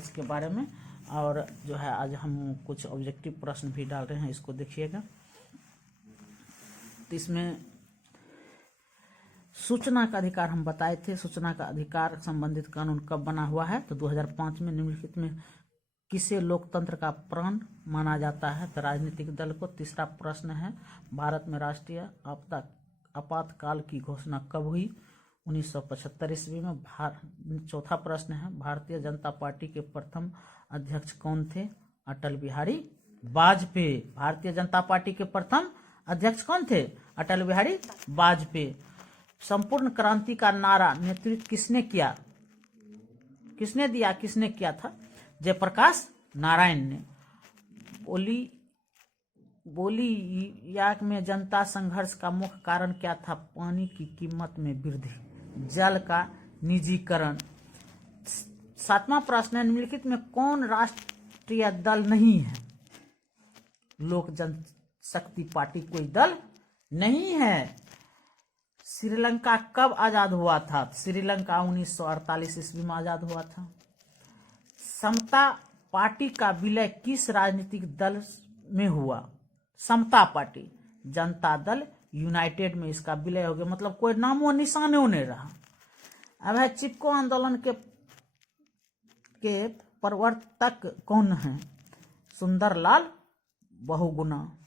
संघर्ष के बारे में। और जो है आज हम कुछ ऑब्जेक्टिव प्रश्न भी डाल रहे हैं, इसको देखिएगा। तो इसमें सूचना का अधिकार हम बताए थे। सूचना का अधिकार संबंधित कानून कब बना हुआ है? तो 2005 में। निम्नलिखित में किसे लोकतंत्र का प्राण माना जाता है? तो राजनीतिक दल को। तीसरा प्रश्न है, भारत में राष्ट्रीय आपातकाल की घोषणा कब हुई? 1975 ईस्वी में। चौथा प्रश्न है, भारतीय जनता पार्टी के प्रथम अध्यक्ष कौन थे? अटल बिहारी वाजपेयी। भारतीय जनता पार्टी के प्रथम अध्यक्ष कौन थे? अटल बिहारी वाजपेयी। संपूर्ण क्रांति का नारा नेतृत्व किसने किया? किसने दिया? किसने किया था? जयप्रकाश नारायण ने। बोलियाक में जनता संघर्ष का मुख्य कारण क्या था? पानी की कीमत में वृद्धि, जल का निजीकरण। सातवां प्रश्न है, निम्नलिखित में कौन राष्ट्रीय दल नहीं है? लोक जनशक्ति पार्टी कोई दल नहीं है। श्रीलंका कब आजाद हुआ था? श्रीलंका 1948 ईस्वी में आजाद हुआ था। समता पार्टी का विलय किस राजनीतिक दल में हुआ? समता पार्टी। जनता दल यूनाइटेड में इसका विलय हो गया, मतलब कोई नामो निशानों नहीं रहा। अब है, चिपको आंदोलन के प्रवर्तक कौन हैं? सुंदरलाल बहुगुणा।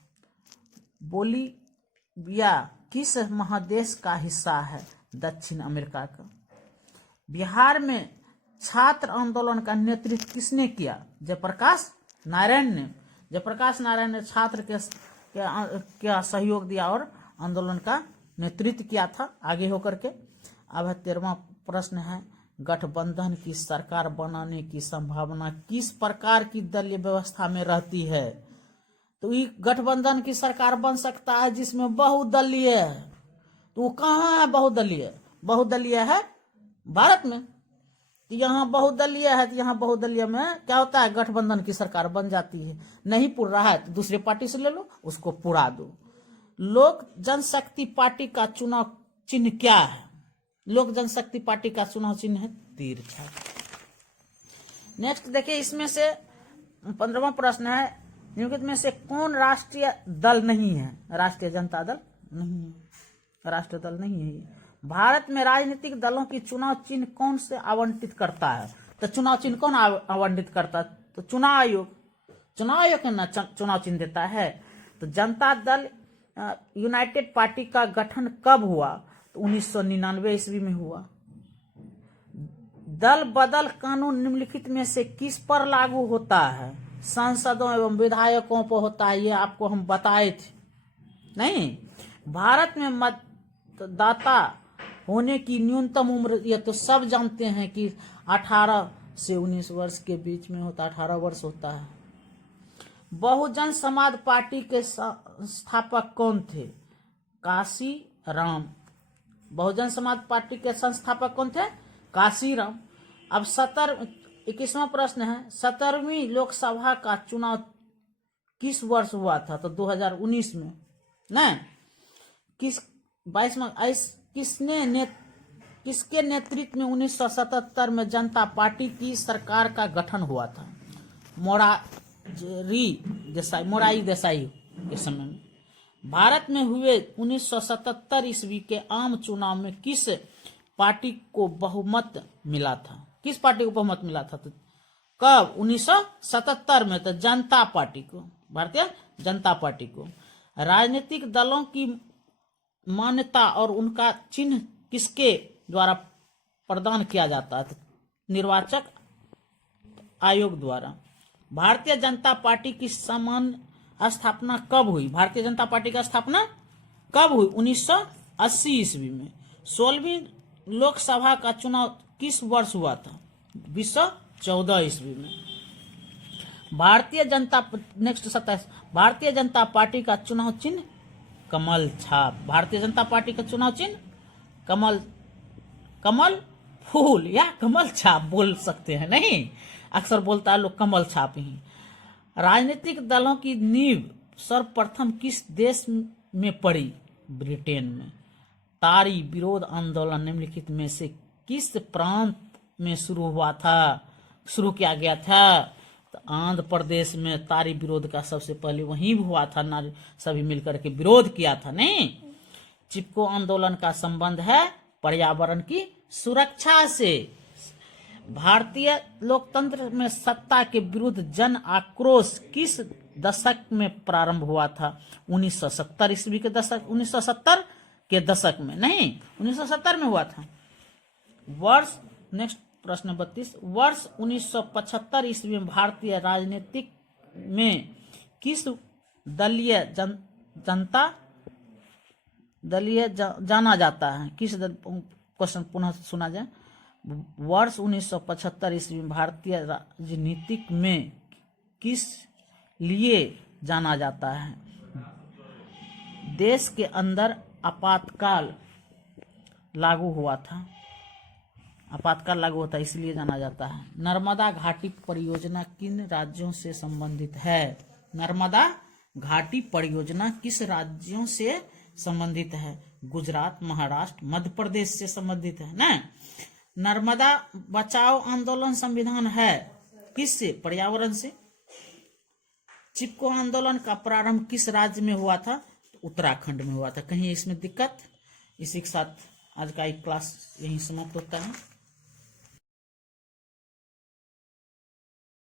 बोलिविया किस महादेश का हिस्सा है? दक्षिण अमेरिका का। बिहार में छात्र आंदोलन का नेतृत्व किसने किया? जयप्रकाश नारायण ने। जयप्रकाश नारायण ने छात्र के सहयोग दिया और आंदोलन का नेतृत्व किया था आगे होकर के। अब है 13वां प्रश्न है, गठबंधन की सरकार बनाने की संभावना किस प्रकार की दलीय व्यवस्था में रहती है? तो ये गठबंधन की सरकार बन सकता है जिसमें बहुदलीय है। तो वो कहाँ है बहुदलीय? बहुदलीय है भारत में। तो यहाँ बहुदलीय है, तो यहाँ बहुदलीय में क्या होता है? गठबंधन की सरकार बन जाती है। नहीं पुर रहा है तो दूसरे पार्टी से ले लो, उसको पुरा दो। लोक जनशक्ति पार्टी का चुनाव चिन्ह क्या है? लोक जनशक्ति पार्टी का चुनाव चिन्ह है तीर छाप। नेक्स्ट देखिए, इसमें से 15वां प्रश्न है, निम्नलिखित में से कौन राष्ट्रीय दल नहीं है? राष्ट्रीय जनता दल नहीं है। राष्ट्रीय दल नहीं है। भारत में राजनीतिक दलों की चुनाव चिन्ह कौन से आवंटित करता है? तो चुनाव चिन्ह कौन आवंटित करता है? तो चुनाव आयोग। चुनाव आयोग ना चुनाव चिन्ह देता है। तो जनता दल यूनाइटेड पार्टी का गठन कब हुआ? तो 1999 ईस्वी में हुआ। दल बदल कानून निम्नलिखित में से किस पर लागू होता है? सांसदों एवं विधायकों पर होता है। ये आपको हम बताए थे नहीं? भारत में मतदाता होने की न्यूनतम उम्र, ये तो सब जानते हैं कि 18 से 19 वर्ष के बीच में होता, 18 वर्ष होता है। बहुजन समाज पार्टी के संस्थापक कौन थे? काशी राम। बहुजन समाज पार्टी के संस्थापक कौन थे? काशी राम। अब 21वां प्रश्न है, 17वीं लोकसभा का चुनाव किस वर्ष हुआ था? तो 2019 में न। 22वां किसके नेतृत्व में 1977 में जनता पार्टी की सरकार का गठन हुआ था? मोरारी देसाई के समय में। भारत में हुए 1977 ईस्वी के आम चुनाव में किस पार्टी को बहुमत मिला था? किस पार्टी को बहुमत मिला था? तो कब? 1977 में। तो जनता पार्टी को, भारतीय जनता पार्टी को। राजनीतिक दलों की मान्यता और उनका चिन्ह किसके द्वारा प्रदान किया जाता है? निर्वाचक आयोग द्वारा। भारतीय जनता पार्टी की सामान्य स्थापना कब हुई? भारतीय जनता पार्टी का स्थापना कब हुई? 1980 ईस्वी में। 16वीं लोकसभा का चुनाव किस वर्ष हुआ था? 2014 ईस्वी में। भारतीय जनता 27 भारतीय जनता पार्टी का चुनाव चिन्ह कमल छाप। भारतीय जनता पार्टी का चुनाव चिन्ह कमल फूल या कमल छाप बोल सकते हैं, नहीं अक्सर बोलता है लोग कमल छाप ही। राजनीतिक दलों की नींव सर्वप्रथम किस देश में पड़ी? ब्रिटेन में। तारी विरोध आंदोलन निम्नलिखित में से किस प्रांत में शुरू हुआ था? शुरू किया गया था। तो आंध्र प्रदेश में तारी विरोध का सबसे पहले वहीं हुआ था, नारी सभी मिलकर के विरोध किया था। नहीं, चिपको आंदोलन का संबंध है पर्यावरण की सुरक्षा से। भारतीय लोकतंत्र में सत्ता के विरुद्ध जन आक्रोश किस दशक में प्रारंभ हुआ था? 1970 ईस्वी के दशक, 1970 के दशक में, नहीं 1970 में हुआ था। वर्ष, नेक्स्ट प्रश्न 32, वर्ष 1975 ईस्वी में भारतीय राजनीतिक में किस दलीय जाना जाता है? किस क्वेश्चन पुनः सुना जाए। वर्ष 1975 ईस्वी में भारतीय राजनीतिक में किस लिए जाना जाता है? देश के अंदर आपातकाल लागू हुआ था, आपातकाल लागू होता है इसलिए जाना जाता है। नर्मदा घाटी परियोजना किन राज्यों से संबंधित है? नर्मदा घाटी परियोजना किस राज्यों से संबंधित है? गुजरात, महाराष्ट्र, मध्य प्रदेश से संबंधित है ना। नर्मदा बचाओ आंदोलन संविधान है किससे? पर्यावरण से। चिपको आंदोलन का प्रारंभ किस राज्य में हुआ था? उत्तराखंड में हुआ था। कहीं इसमें दिक्कत? इसी के साथ आज का एक क्लास यहीं समाप्त होता है।